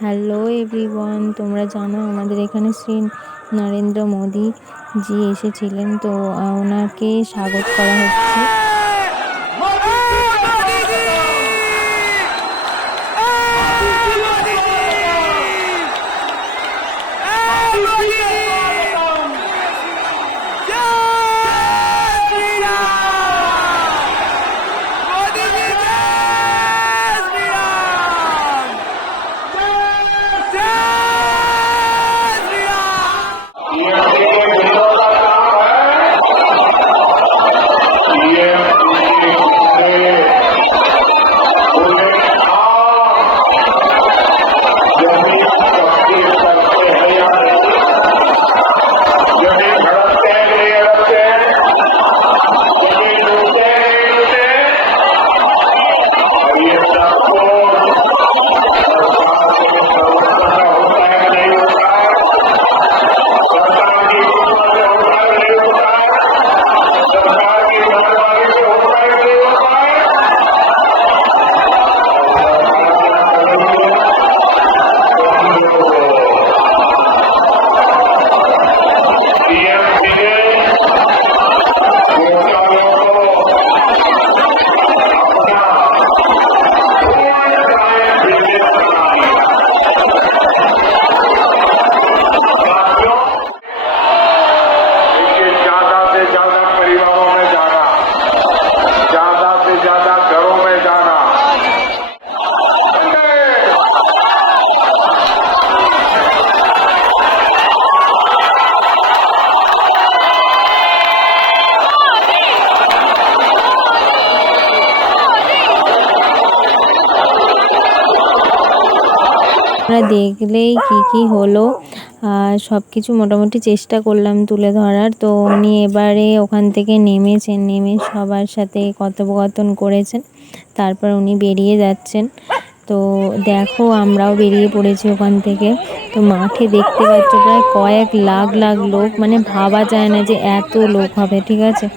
Hello everyone, তোমরা জানো আমাদের এখানে শ্রী নরেন্দ্র মোদী জি এসেছিলেন, তো ওনাকে স্বাগত করা হচ্ছে। আমরা দেখলেই কি হলো সব কিছু মোটামুটি চেষ্টা করলাম তুলে ধরার। তো উনি এবারে ওখান থেকে নেমেছেন, নেমে সবার সাথে কথোপকথন করেছেন, তারপর উনি বেরিয়ে যাচ্ছেন। তো দেখো আমরাও বেরিয়ে পড়েছি ওখান থেকে। তো মাঠে দেখতে পাচ্ছ প্রায় কয়েক লাখ লোক, মানে ভাবা যায় না যে এত লোক হবে, ঠিক আছে।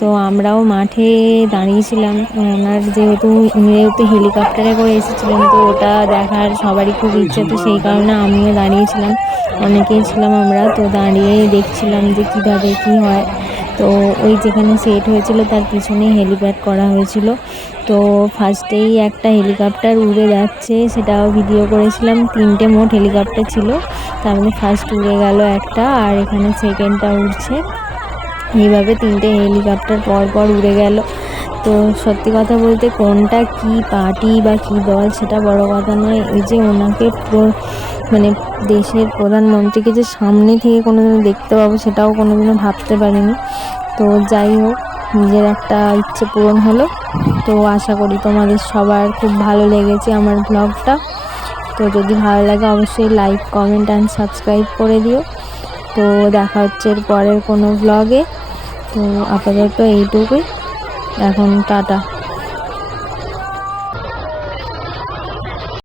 তো আমরাও মাঠে দাঁড়িয়েছিলাম, ওনার যেহেতু হেলিকপ্টারে করে এসেছিলেন, তো ওটা দেখার সবারই খুব ইচ্ছে, তো সেই কারণে আমিও দাঁড়িয়েছিলাম, অনেকেই ছিলাম আমরা। তো দাঁড়িয়ে দেখছিলাম যে কীভাবে কী হয়। তো ওই যেখানে সেট হয়েছিল তার পিছনেই হেলিপ্যাড করা হয়েছিল। তো ফার্স্টেই একটা হেলিকপ্টার উড়ে যাচ্ছে, সেটাও ভিডিও করেছিলাম। 3টে মোট হেলিকপ্টার ছিল, তার মধ্যে ফার্স্ট উড়ে গেল একটা, আর এখানে সেকেন্ডটা উড়ছে। এইভাবে 3টে হেলিকপ্টার পর উড়ে গেল। তো সত্যি কথা বলতে কোনটা কি পার্টি বা কি দল সেটা বড় কথা নয়, এই যে ওনাকে মানে দেশের প্রধানমন্ত্রীকে যে সামনে থেকে কোনোদিনও দেখতে পাবো সেটাও কোনোদিনও ভাবতে পারিনি। তো যাই হোক, নিজের একটা ইচ্ছে পূরণ হলো। তো আশা করি তোমাদের সবার খুব ভালো লেগেছে আমার ব্লগটা। তো যদি ভালো লাগে অবশ্যই লাইক, কমেন্ট অ্যান্ড সাবস্ক্রাইব করে দিও। তো দেখা হচ্ছে এর পরের কোনো ব্লগে। তো আপাতত এইটুকুই, এখন টাটা।